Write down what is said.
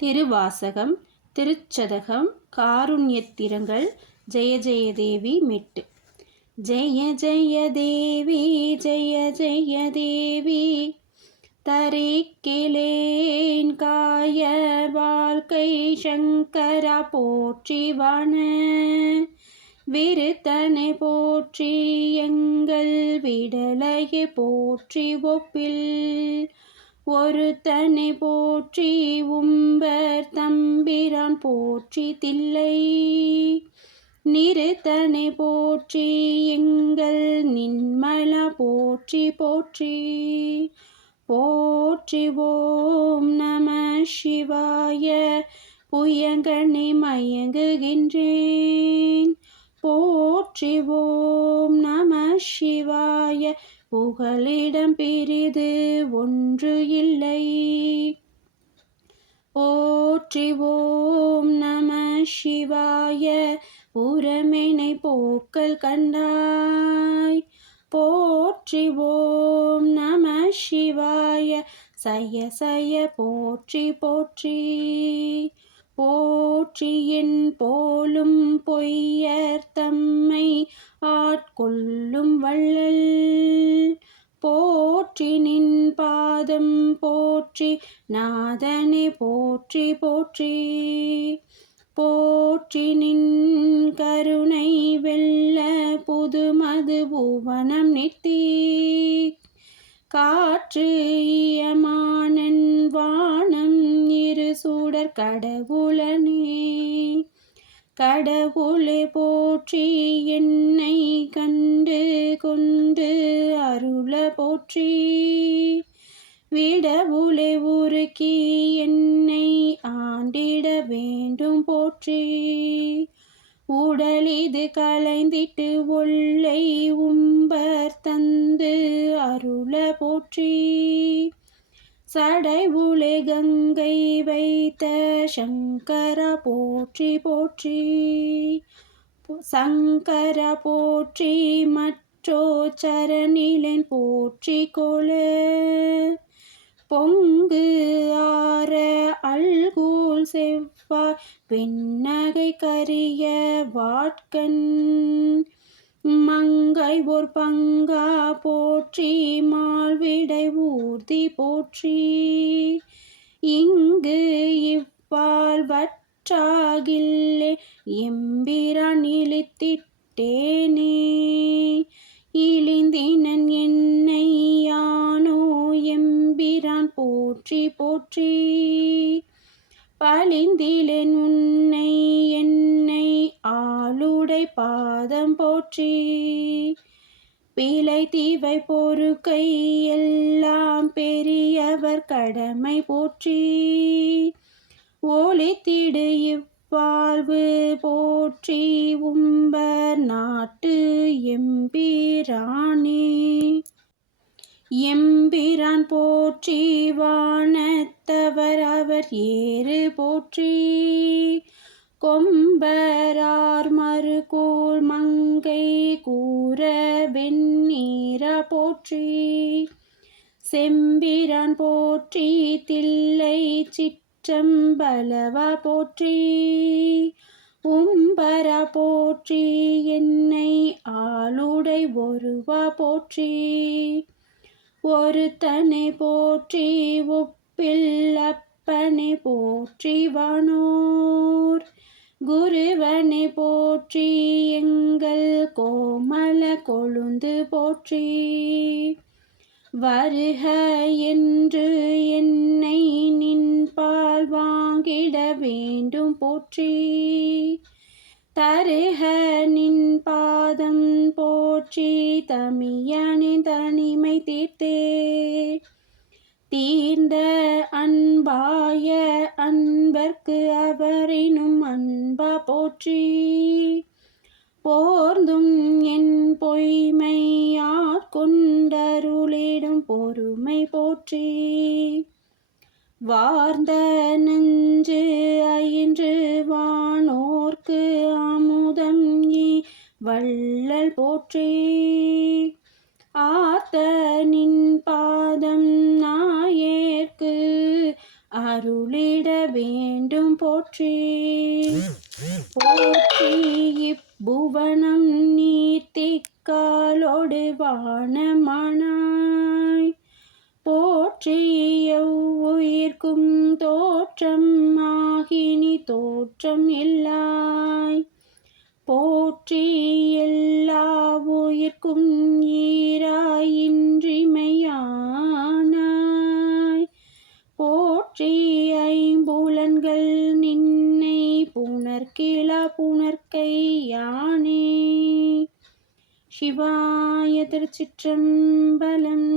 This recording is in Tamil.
திருவாசகம் திருச்சதகம் காருண்யத்திரங்கள் ஜெய ஜெயதேவி மெட்டு. ஜெய ஜெயதேவி ஜெய ஜெயதேவி தரிக்கிலேன் காய வாழ்க்கை சங்கரா போற்றிவான விருத்தனை போற்றி எங்கள் விடலையை போற்றி ஒப்பில் ஒருத்தனை போற்றி உம்பர் தம்பிரான் போற்றி தில்லை நிறுத்தனை போற்றி எங்கள் நின்மலா போற்றி போற்றி போற்றி. ஓம் நம சிவாய புயங்கனை மயங்குகின்றேன் போற்றி. ஓம் நம சிவாய புகலிடம் பிரிது ஒன்று இல்லை போற்றி. ஓம் நம சிவாய புறமெனை போக்கல் கண்டாய் போற்றி. ஓம் நம சிவாய சய சய போற்றி போற்றி போற்றி. என் போலும் பொய்யர் தம்மை ஆட்கொள்ளும் வள்ளல் போற்றி. நின் பாதம் போற்றி நாதனை போற்றி போற்றி போற்றி. நின் கருணை வெல்ல புதுமது புவனம் நித்தி காற்று இயமானன் வானம் இரு சூடர் கடவுளனே கடவுளை போற்றி. என்னை கண்டு கொண்டு அருள போற்றி விடவுளை உருக்கி என்னை ஆண்டிட வேண்டும் போற்றி. உடலிது களைந்திட்டு ஒல்லை உம்பர் தந்து அருள போற்றி சடை உலை கங்கை வைத்த சங்கரா போற்றி போற்றி சங்கரா போற்றி. மற்றோ சரணிலன் போற்றி கொல பொங்கு ஆர அல்கூல் செவ்வாய் வெண்ணகை கரிய வாட்கண் மங்கை ஓர் பங்கா போற்றி மால்விடை ஊர்தி போற்றி. இங்கு இவ்வால் வற்றாகில்லே எம்பிரான் இழித்திட்டேனே இழிந்தினன் என்னை யானோ எம்பிரான் போற்றி போற்றி பழிந்திலேன் உன்னை என்னை ஆளுடை பாதம் போற்றி. பிழை தீவை பொறுக்கை எல்லாம் பெரியவர் கடமை போற்றி ஒளித்திடு இவ்வாழ்வு போற்றி உம்பர் நாட்டு எம்பிரானே எம்பிரான் போற்றி. வானத்தவர் அவர் ஏறு போற்றி கொம்பரார் மறுகோள் மங்கை கூற வெண்ணீர போற்றி செம்பிரான் போற்றி. தில்லை சிற்றம்பலவா போற்றி உம்பரா போற்றி. என்னை ஆளுடை ஒருவா போற்றி ஒருத்தனை போற்றி ஒப்பில் அப்பனை போற்றி வானோர் குருவனை போற்றி எங்கள் கோமல கொழுந்து போற்றி. வருக என்று என்னை நின்பால் வாங்கிட வேண்டும் போற்றி தருக நின் பாதம் போற்றி தமியனின் தனிமை தீர்த்தே தீர்ந்த அன்பாய அன்பர்க்கு அவரினும் அன்பா போற்றி போர்ந்தும் என் பொய்மை ஆட்கொண்டருளிடும் பொறுமை போற்றி வார்ந்த நெஞ்சு அயின்று வானோர்க்கு அமுதம் வள்ளல் போற்றி ஆர்த்த நின் பாதம் நாயேற்கு அருளிட வேண்டும் போற்றி. போற்றி இப்புவனம் நீர்த்திக்காலோடு வானமானாய். போற்றி எவ்வுயிர்க்கும் தோற்றம் ஆகினி தோற்றம் இல்லாய். போற்றி எல்லா உயிர்க்கும் ஈராய் இன்றிமையானாய். போற்றி ஐம்புலன்கள் நின்னை புணர்கிலா புணர்க்கை யானே. சிவாய திருச்சிற்றம்பலம்.